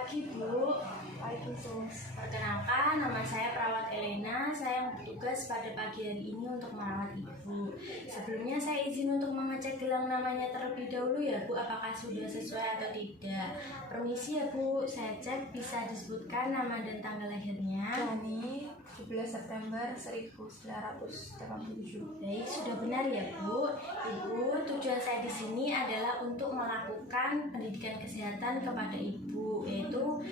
pagi, Bu. Pagi, Sus. Perkenalkan, nama saya Perawat Elena. Saya bertugas pada pagi hari ini untuk merawat Ibu. Sebelumnya saya izin untuk mengecek gelang namanya terlebih dahulu ya, Bu. Apakah sudah sesuai atau tidak? Permisi ya, Bu. Saya cek, bisa disebutkan nama dan tanggal lahirnya. Jani, 17 September 1987. Baik, sudah benar ya, Bu. Ibu, tujuan saya di sini adalah untuk melakukan pendidikan kesehatan kepada Ibu, yaitu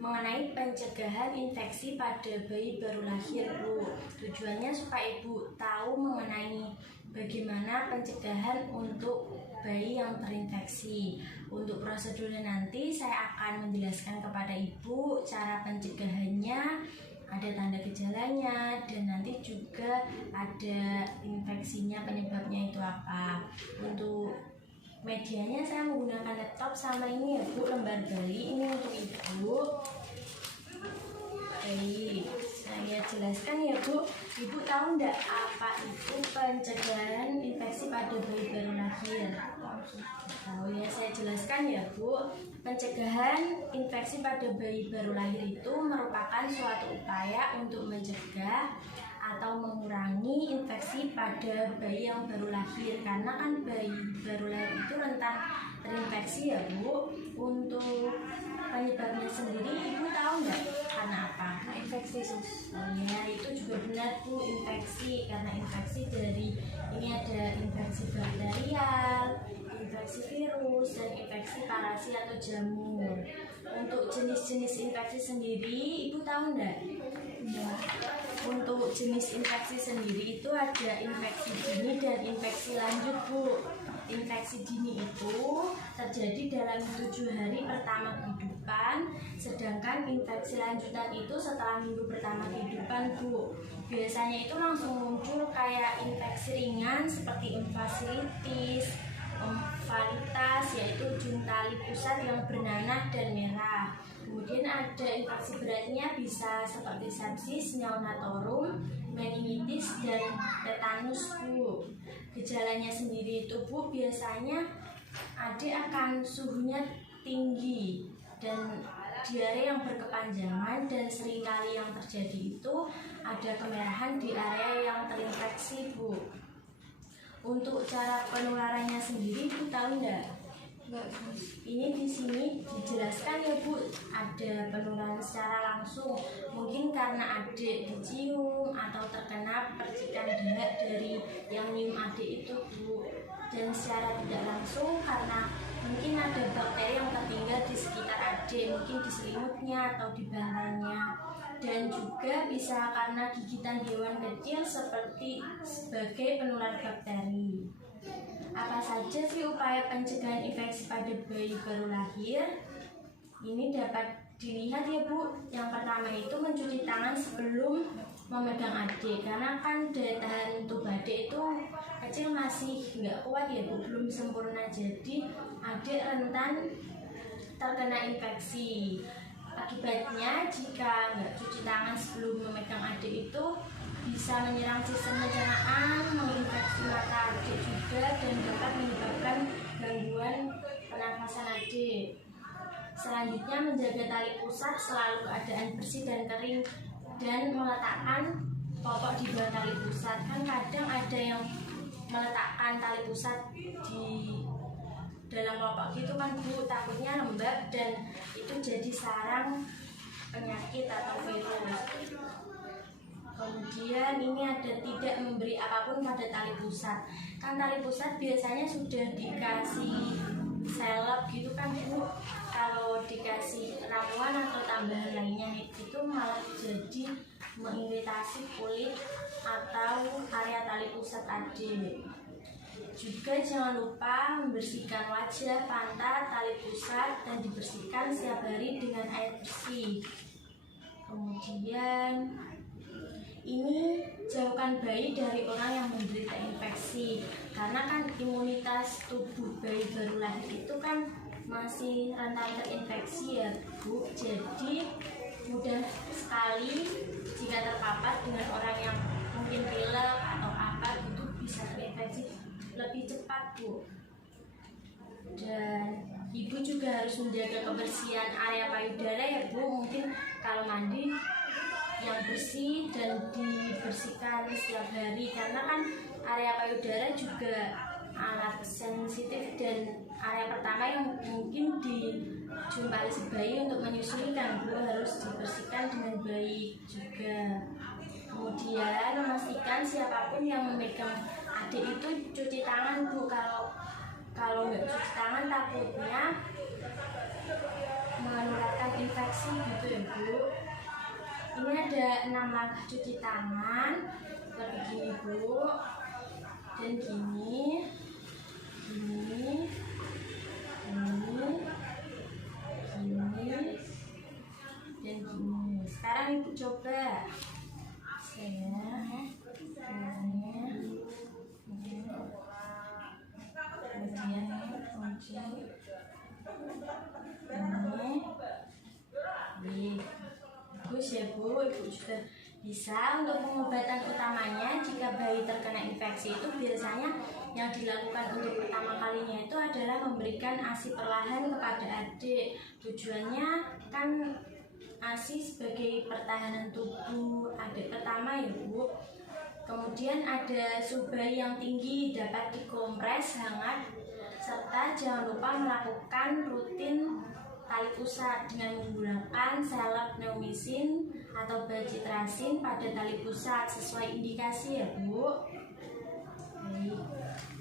mengenai pencegahan infeksi pada bayi baru lahir, Bu. Tujuannya supaya Ibu tahu mengenai bagaimana pencegahan untuk bayi yang terinfeksi. Untuk prosedurnya nanti saya akan menjelaskan kepada Ibu cara pencegahannya, ada tanda gejalanya, dan nanti juga ada infeksinya, penyebabnya itu apa. Untuk medianya saya menggunakan laptop sama ini ya, Bu, lembar bali ini untuk Ibu. Baik, saya jelaskan ya, Bu. Ibu tahu enggak apa itu pencegahan infeksi pada bayi baru lahir? Tahu ya, saya jelaskan ya, Bu. Pencegahan infeksi pada bayi baru lahir itu merupakan suatu upaya untuk mencegah atau mengurangi infeksi pada bayi yang baru lahir, karena kan bayi baru lahir itu rentan terinfeksi ya, Bu. Untuk penyebabnya sendiri Ibu tahu nggak karena apa? Infeksi, Sus. Oh ya, itu juga benar, Bu, infeksi. Karena infeksi dari ini ada infeksi bakterial, infeksi virus, dan infeksi parasit atau jamur. Untuk jenis-jenis infeksi sendiri Ibu tahu nggak? Ya. Untuk jenis infeksi sendiri itu ada infeksi dini dan infeksi lanjut, Bu. Infeksi dini itu terjadi dalam 7 hari pertama kehidupan, sedangkan infeksi lanjutan itu setelah minggu pertama kehidupan, Bu. Biasanya itu langsung muncul kayak infeksi ringan seperti emfasitis, emfalitas, yaitu ujung tali pusat yang bernanah dan merah. Kemudian ada infeksi beratnya bisa seperti sepsis, neonatorum, meningitis, dan tetanus, Bu. Gejalanya sendiri itu, Bu, biasanya adik akan suhunya tinggi dan diare yang berkepanjangan, dan seringkali yang terjadi itu ada kemerahan di area yang terinfeksi, Bu. Untuk cara penularannya sendiri Ibu tahu nggak? Enggak, Sus. Ini di sini dijelaskan ya, Bu, ada penularan secara langsung, mungkin karena adik dicium atau terkena percikan darah dari yang nyium adik itu, Bu. Dan secara tidak langsung karena mungkin ada bakteri yang tertinggal di sekitar adik, mungkin di selimutnya atau di bantalnya. Dan juga bisa karena gigitan hewan kecil sebagai penular bakteri. Apa saja sih upaya pencegahan infeksi pada bayi baru lahir? Ini dapat dilihat ya, Bu. Yang pertama itu mencuci tangan sebelum memegang adik, karena kan daya tahan tubuh adik itu kecil, masih nggak kuat ya, Bu, belum sempurna. Jadi adik rentan terkena infeksi. Akibatnya jika nggak cuci tangan sebelum memegang adik itu bisa menyerang sistem pencernaan, menginfeksi mata adik juga, dan dapat menyebabkan gangguan pernafasan adik. Selanjutnya menjaga tali pusat selalu keadaan bersih dan kering, dan meletakkan popok di bawah tali pusat. Kan kadang ada yang meletakkan tali pusat di dalam popok gitu kan, Bu, takutnya lembab dan itu jadi sarang penyakit atau virus. Kemudian ini ada tidak memberi apapun pada tali pusat. Kan tali pusat biasanya sudah dikasih selop gitu kan, Bu. Kalau dikasih ramuan atau tambahan lainnya itu malah jadi mengiritasi kulit atau area tali pusat adik. Juga jangan lupa membersihkan wajah, pantat, tali pusat, dan dibersihkan setiap hari dengan air bersih. Kemudian ini jauhkan bayi dari orang yang menderita infeksi, karena kan imunitas tubuh bayi baru lahir itu kan masih rentan terinfeksi ya, Bu. Jadi mudah sekali jika terpapar dengan orang yang mungkin pilek atau apa gitu, bisa terinfeksi lebih cepat, Bu. Dan Ibu juga harus menjaga kebersihan area payudara ya Bu. Mungkin kalau mandi yang bersih dan dibersihkan setiap hari, karena kan area payudara juga alat sensitif dan area pertama yang mungkin dijumpai si bayi untuk menyusui kan Bu, harus dibersihkan dengan baik juga. Kemudian memastikan siapapun yang memegang adik itu cuci tangan Bu. Kalau nggak cuci tangan takutnya menularkan infeksi gitu ya Bu. Ini ada 6 langkah cuci tangan seperti gini Bu, dan gini, dan gini. Sekarang Ibu coba. Bagus ya Bu. Ibu juga bisa untuk pengobatan utamanya jika bayi terkena infeksi itu biasanya yang dilakukan untuk pertama kalinya itu adalah memberikan ASI perlahan kepada adik. Tujuannya kan ASI sebagai pertahanan tubuh adik pertama ya Bu. Kemudian ada suhu bayi yang tinggi, dapat dikompres hangat, serta jangan lupa melakukan rutin tali pusat dengan menggunakan seleb pneumisin atau bacitracin pada tali pusat sesuai indikasi ya Bu.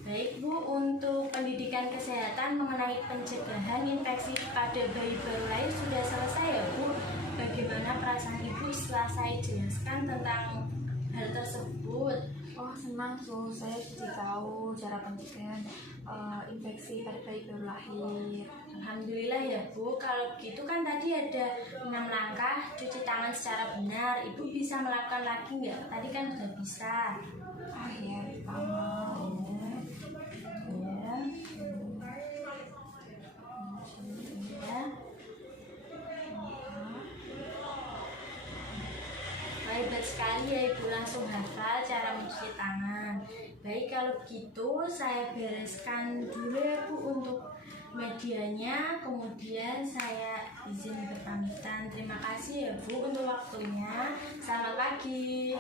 Baik Bu, untuk pendidikan kesehatan mengenai pencegahan infeksi pada bayi baru lahir sudah selesai ya Bu. Bagaimana perasaan Ibu setelah saya jelaskan tentang hal tersebut? Oh, senang tuh, saya jadi tahu cara pencegahan infeksi pada bayi baru lahir. Alhamdulillah ya Bu. Kalau gitu kan tadi ada 6 langkah cuci tangan secara benar. Ibu bisa melakukan lagi nggak? Tadi kan sudah bisa. Ya, pertama Hebat sekali ya Ibu, langsung hafal cara mencuci tangan. Baik, kalau gitu saya bereskan dulu ya Bu untuk medianya, kemudian saya izin berpamitan. Terima kasih ya Bu untuk waktunya. Selamat pagi.